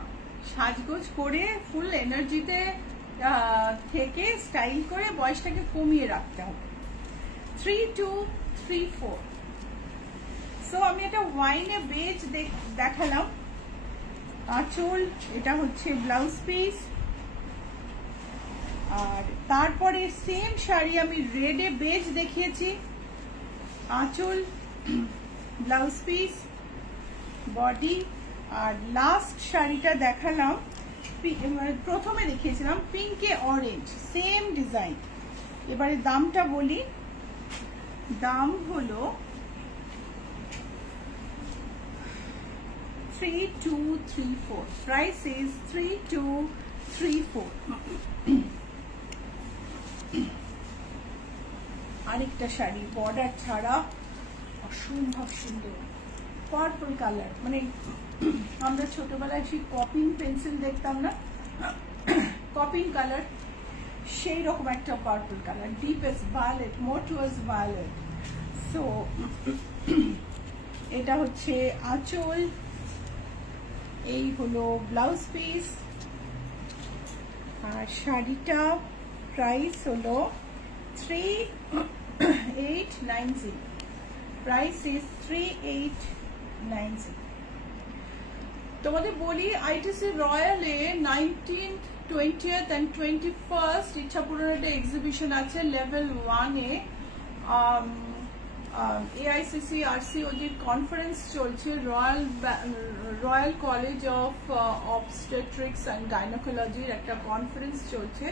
সাজগোজ করে ফুল এনার্জিতে থেকে স্টাইল করে বয়সটাকে কমিয়ে রাখতে হবে। 3234। সো আমি এটা ওয়াইনে বেজ দেখালাম। আঁচল, এটা হচ্ছে ব্লাউজ পিস। আর তারপরে সেম শাড়ি আমি রেডে বেজ দেখিয়েছি। আঁচল, ব্লাউজ পিস, বডি। আর লাস্ট শাড়িটা দেখালাম, প্রথমে দেখিয়েছিলাম পিঙ্কে অরেঞ্জ, সেম ডিজাইন। এবারে দামটা বলি, দাম হলো 3234। Price is 3234। আরেকটা শাড়ি বর্ডার ছাড়া অসম্ভব সুন্দর, পার্পল কালার। মানে আমরা ছোটবেলায় সেই কপিং পেন্সিল দেখতাম না, কপিং কালার, সেই রকম একটা পার্পল কালার, ডিপেস্ট ভায়োলেট, মোর টুয়ার্ডস ভায়োলেট। সো এটা হচ্ছে আঁচল, এই হলো ব্লাউজ পিস। আর শাড়িটা প্রাইস হলো 3890। Price is 3890। তোমাদের বলি, ITC রয়্যালে 19th, 20th and 21st ইচ্ছাপুরের একটা এক্সিবিশন আছে লেভেল 1-এ। এআইসিসি আরসিওজির কনফারেন্স চলছে, Royal College of Obstetrics and গাইনোকোলজির একটা কনফারেন্স চলছে,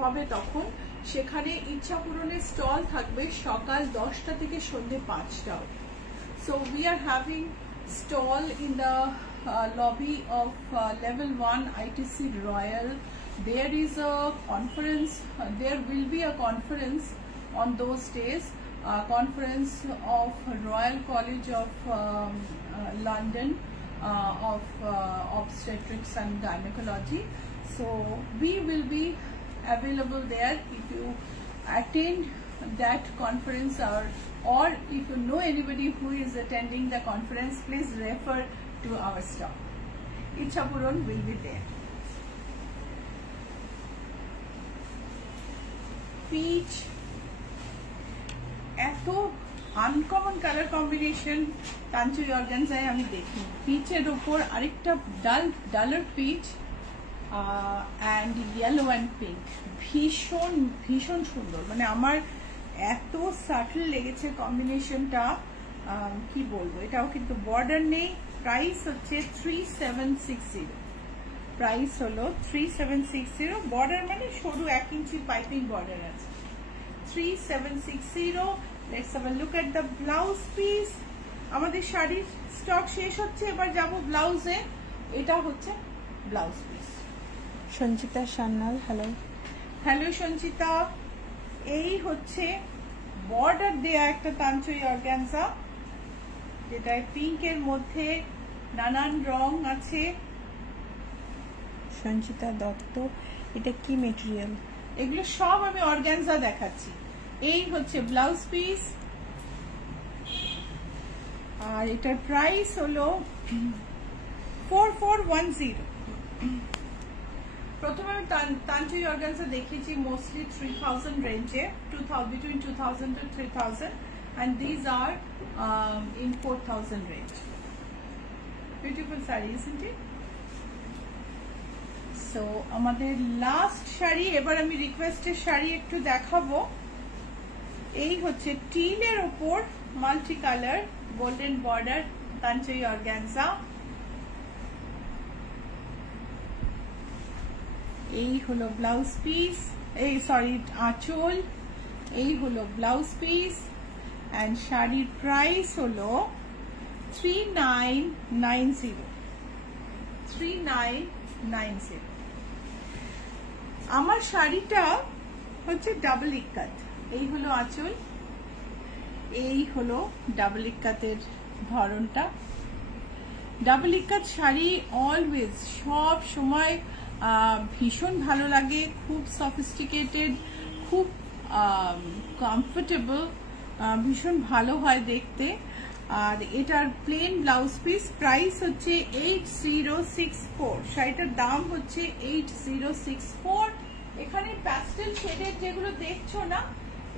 হবে তখন। সেখানে ইচ্ছাপূরণের স্টল থাকবে সকাল 10টা থেকে সন্ধ্যে 5টা। So we are having stall in the lobby of level 1 ITC Royal. There is a conference, there will be a conference on those days, conference of Royal College of London of obstetrics and gynecology. So we will be available there. If you attend that conference, or if you know anybody who is attending the conference, please refer to our stall. Ichhapuran will be there. Peach, eto uncommon color combination Tanchuri organzae ami dekhi. Peach er opor arekta duller peach and yellow and pink. ভীষণ ভীষণ সুন্দর, মানে আমার এত subtle লেগেছে কম্বিনেশনটা, কি বলবো। এটাও কিন্তু বর্ডার নেই। প্রাইস হচ্ছে 3760। প্রাইস হলো 3760। বর্ডার মানে সরু 1 ইঞ্চি পাইপিং বর্ডার আছে। 3760। Let's have a look at the blouse piece. আমাদের শাড়ির স্টক শেষ হচ্ছে, এবার যাব ব্লাউজে। এটা হচ্ছে blouse piece. Sanchita Sanyal, hello. Hello Sanchita, এই হচ্ছে বর্ডার দেয়া একটা তানচুরি অর্গানজা, যেটায় পিঙ্কের মধ্যে নানান রং আছে। সঞ্চিতা দত্ত, এটা কি মেটেরিয়াল? এগুলো সব আমি অর্গানজা দেখাচ্ছি। এই হচ্ছে ব্লাউজ পিস, আর এটার প্রাইস হলো 4410। প্রথমে আমি তানচুই অর্গানজা দেখিয়েছি মোস্টলি 3000 রেঞ্জে, 2000 between 2000 to 3000, and these are in 4000 range. Beautiful saree, isn't it? So আমাদের লাস্ট শাড়ি, এবার আমি রিকোয়েস্টের শাড়ি একটু দেখাবো। এই হচ্ছে টিনের উপর multi colour golden border Tanchoi organza. এই হলো ব্লাউজ পিস, এই সরি আঁচল, এই হলো ব্লাউজ পিস, এন্ড শাড়ির প্রাইস হলো 3990। আমার শাড়িটা হচ্ছে ডাবল ইক্কাত। এই হলো আঁচল, এই হলো ডাবল ইক্কাতের ধরনটা। ডাবল ইক্কাত শাড়ি অলওয়েজ সব সময় ভীষণ ভালো লাগে, খুব সফিস্টিকেটেড, খুব কমফোর্টেবল, ভীষণ ভালো হয় দেখতে। আর এটার প্লেন ব্লাউজ পিস, প্রাইস হচ্ছে 8064। শাড়িটার দাম হচ্ছে 8064। এখানে প্যাস্টেল শেডের যেগুলো দেখছো না,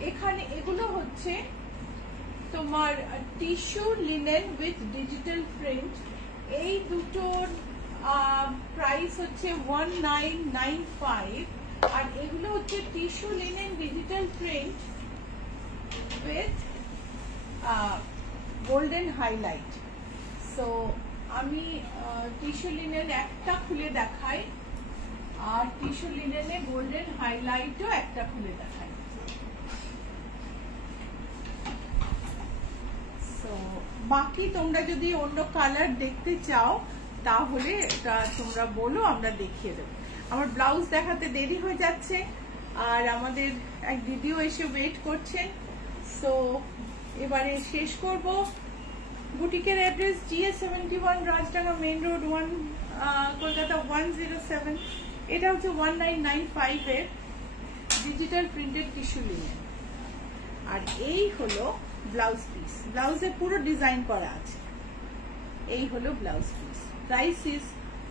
এখানে এগুলো হচ্ছে তোমার tissue linen with digital print. এই দুটোর প্রাইস হচ্ছে 1995, আর এগুলো হচ্ছে tissue linen digital print with golden highlight. So আমি টিস্যু লিনেন একটা খুলে দেখাই, আর টিস্যু লিনেনে গোল্ডেন হাইলাইটও একটা খুলে দেখাই। সো বাকি তোমরা যদি অন্য কালার দেখতে চাও তাহলে এটা তোমরা বলো, আমরা দেখিয়ে দেবো। আমার ব্লাউজ দেখাতে দেরি হয়ে যাচ্ছে, আর আমাদের এক দিদিও এসে ওয়েট করছেন। সো এবারে শেষ করব। বুটিকের address GA71, Rajdanga main road, Kolkata 107। এটা হচ্ছে 1995 এর ডিজিটাল প্রিন্টেড টিস্যু লিনেন। আর এই হলো ব্লাউজ পিস, ব্লাউজে পুরো ডিজাইন করা আছে। এই হলো blouse piece, price is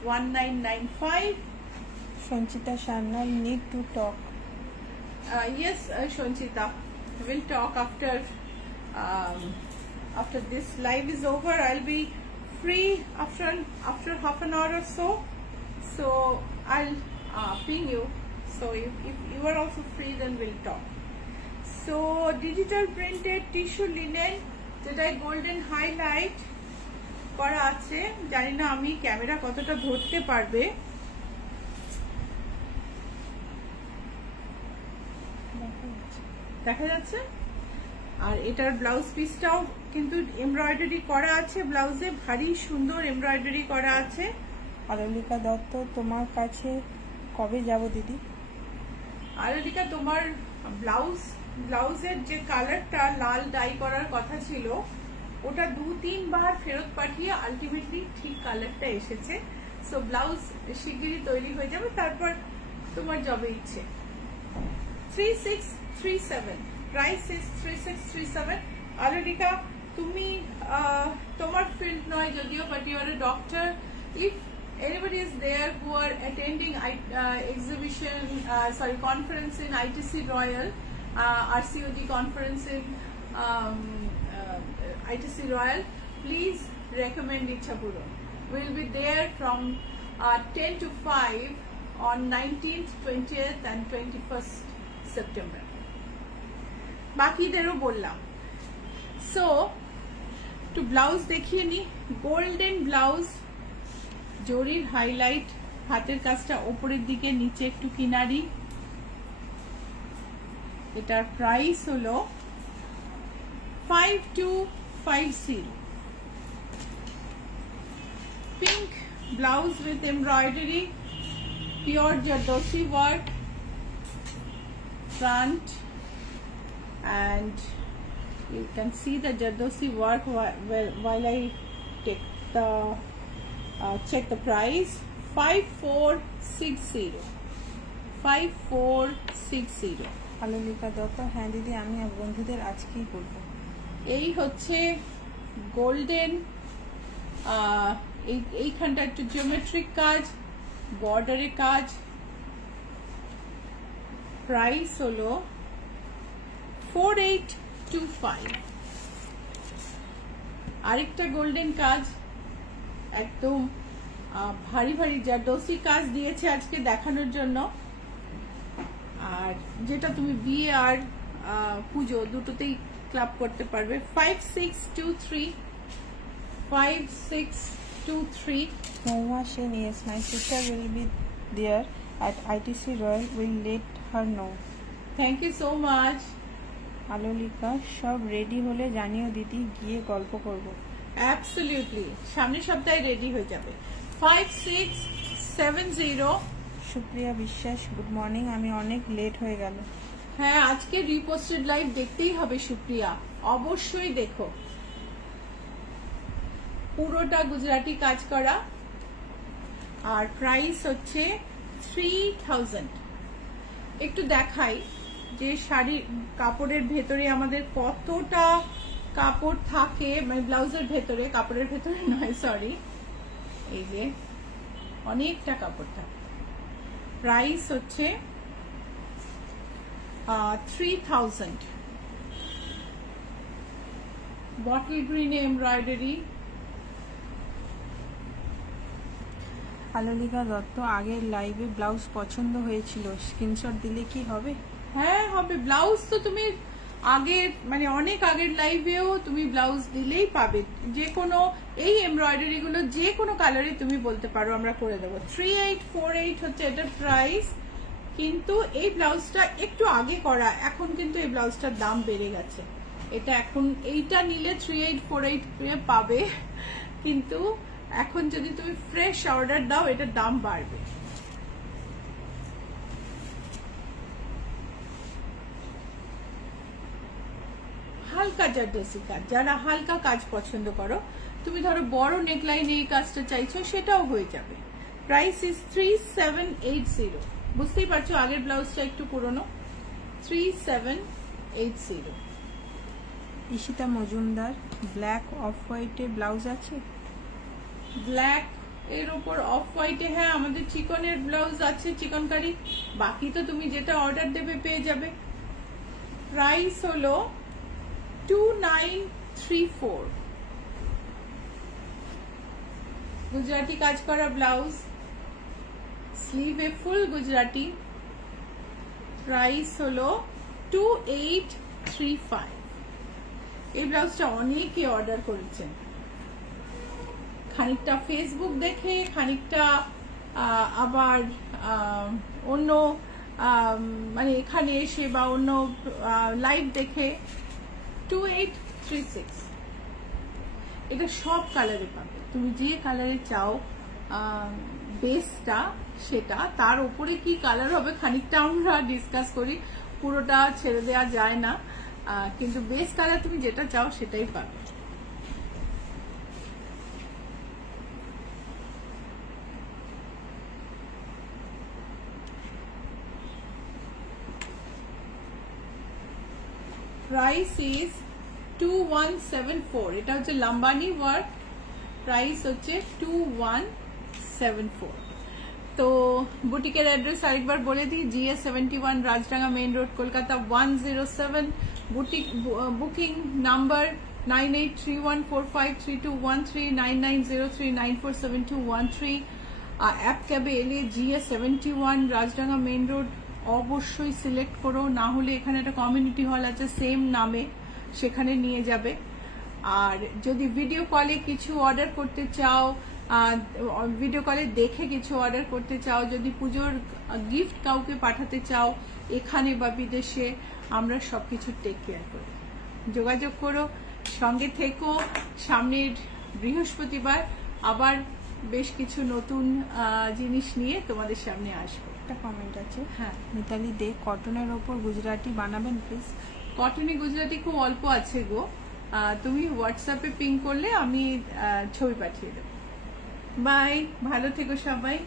1995। Sanchita Sharma, you need to talk. Yes, Sanchita, we'll talk after this live is over. I'll be free after half an hour or so I'll ping you. So if you are also free, then we'll talk. So digital printed tissue linen, যেটাই golden highlight করা আছে। জানি না আমি camera কতটা ধরতে পারবে। দেখা যাচ্ছে? আর এটার ব্লাউজ পিসটাও কিন্তু এমব্রয়ডারি করা আছে, ব্লাউজে ভারী সুন্দর এমব্রয়ডারি করা আছে। আলোলিকা দত্ত, তোমার কাছে কবে যাব দিদি? আলোলিকা, তোমার ব্লাউজের যে কালারটা লাল ডাই করার কথা ছিল, ওটা 2-3 বার ফেরত পাঠিয়ে আলটিমেটলি ঠিক কালারটা এসেছে। সো ব্লাউজ শিগগিরই তৈরি হয়ে যাবে, তারপর তোমার যবে ইচ্ছে। 3637, প্রাইস ইজ 3637। আলোলিকা, তুমি তোমার ফিল্ড নয় যদিও, but you are a doctor. If anybody is there who are attending conference in ITC Royal, RCOG conference in ITC Royal, please recommend Ichapuron. We'll be there from 10 to 5 on 19th, 20th and 21st September. বাকিদেরও বললাম। So একটু blouse দেখিয়ে নি। Golden blouse, জরির highlight, হাতের কাজটা উপরের দিকে, নিচে একটু কিনারি। এটার প্রাইস হলো 5250। Pink blouse with embroidery, pure zardozi work front, and you can see the Jardosi work while I take the check the price. 5460। Alolika Dutta, হ্যাঁ দিদি, আমি বন্ধুদের আজকেই বলবো। এই হচ্ছে গোল্ডেন, এইখানটা একটু জিওমেট্রিক কাজ, বর্ডারে কাজ, প্রাইস হলো 4825। আরেকটা গোল্ডেন কাজ, একদম ভারী ভারী জারদোসি কাজ দিয়েছে আজকে দেখানোর জন্য, আর যেটা তুমি বিয়ে আর পুজো দুটোতেই ক্লাব করতে পারবে। 5623 Mohua Sen, yes, my sister will be there at ITC Royal, will let her know. Thank you so much. Alolika, সব রেডি হলে জানিও দিদি, গিয়ে গল্প করব। অ্যাবসলিউটলি, সামনের সপ্তাহে রেডি হয়ে যাবে। 5670। সুপ্রিয়া বিশ্বাস, গুড মর্নিং, আমি অনেক লেট হয়ে গেল। হ্যাঁ, আজকে রিপোস্টেড লাইভ দেখতেই হবে সুপ্রিয়া, অবশ্যই দেখো। পুরোটা গুজরাটি কাজ করা, আর প্রাইস হচ্ছে 3000। একটু দেখাই যে শাড়ি কাপড়ের ভেতরে আমাদের কতটা কাপড় থাকে, মানে ব্লাউজের ভেতরে, কাপড়ের ভেতরে নয়, সরি, এই যে অনেকটা কাপড় থাকে। প্রাইস হচ্ছে 3000। বটল গ্রিনে এমব্রয়ডারি। আলোলিকা দত্ত, আগের লাইভে ব্লাউজ পছন্দ হয়েছিল, স্ক্রিনশট দিলে কি হবে? হ্যাঁ হবে, ব্লাউজ তো তুমি আগের, মানে অনেক আগের লাইভেও তুমি ব্লাউজ দিলেই পাবে। যে কোনো এই এমব্রয়ডারি গুলো যে কোনো কালারে তুমি বলতে পারো, আমরা করে দেবো। 3848 হচ্ছে এটার প্রাইস, কিন্তু এই ব্লাউজটা একটু আগে করা, এখন কিন্তু এই ব্লাউজটার দাম বেড়ে গেছে। এটা এখন এইটা নিলে 3848 পাবে, কিন্তু এখন যদি তুমি ফ্রেশ অর্ডার দাও এটার দাম বাড়বে। হালকা জারদোসি কাজ, যারা হালকা কাজ পছন্দ করো, তুমি ধরো বড় নেকলাইনে এই কাজটা চাইছো, সেটাও হয়ে যাবে। Price is 3780। বুঝতেই পারছো আগের ব্লাউজটা একটু পুরনো। 3780। ঈশিতা মজুমদার, ব্ল্যাক অফ হোয়াইটে ব্লাউজ আছে? ব্ল্যাক এর উপর অফ হোয়াইটে, হ্যাঁ আমাদের চিকনের ব্লাউজ আছে, চিকনকারি। বাকি তো তুমি যেটা অর্ডার দেবে পেয়ে যাবে। প্রাইস হলো 2934। গুজরাটি কাজ করা ব্লাউজ, স্লিভে ফুল গুজরাটি। প্রাইস হলো 2835। এই ব্লাউজটা অনেকে অর্ডার করেছেন, খানিকটা ফেসবুক দেখে, খানিকটা আবার অন্য মানে এখানে এসে বা অন্য লাইভ দেখে। 2836। এটা সব কালারে পাবে, তুমি যে কালারে চাও বেসটা, সেটা তার উপরে কি কালার হবে খানিকটা আমরা ডিসকাস করি, পুরোটা ছেড়ে দেওয়া যায় না, কিন্তু বেস কালার তুমি যেটা চাও সেটাই পাবে। Price is 2174। এটা হচ্ছে লাম্বানি ওয়ার্ক, প্রাইস হচ্ছে 2174। তো বুটিকের অ্যাড্রেস আরেকবার বলে দিই, GS71 Rajdanga main road, Kolkata 107। Boutique booking number 9831453213, 9903947213। App ক্যাবে এলে GS71 রাজডাঙ্গা মেইন রোড অবশ্যই সিলেক্ট করো, না হলে এখানে একটা কমিউনিটি হল আছে সেম নামে, সেখানে নিয়ে যাবে। আর যদি ভিডিও কলে কিছু অর্ডার করতে চাও, ভিডিও কলে দেখে কিছু অর্ডার করতে চাও, যদি পুজোর গিফট কাউকে পাঠাতে চাও এখানে বা বিদেশে, আমরা সবকিছু টেক কেয়ার করি। যোগাযোগ করো, সঙ্গে থেকো। সামনের বৃহস্পতিবার আবার বেশ কিছু নতুন জিনিস নিয়ে তোমাদের সামনে আসবো। একটা কমেন্ট আছে, হ্যাঁ, মিতালি দে, কটনের ওপর গুজরাটি বানাবেন প্লিজ। কটনে গুজরাটি খুব অল্প আছে গো, তুমি হোয়াটসঅ্যাপে পিং করলে আমি ছবি পাঠিয়ে দেবো। বাই, ভালো থেকো সবাই।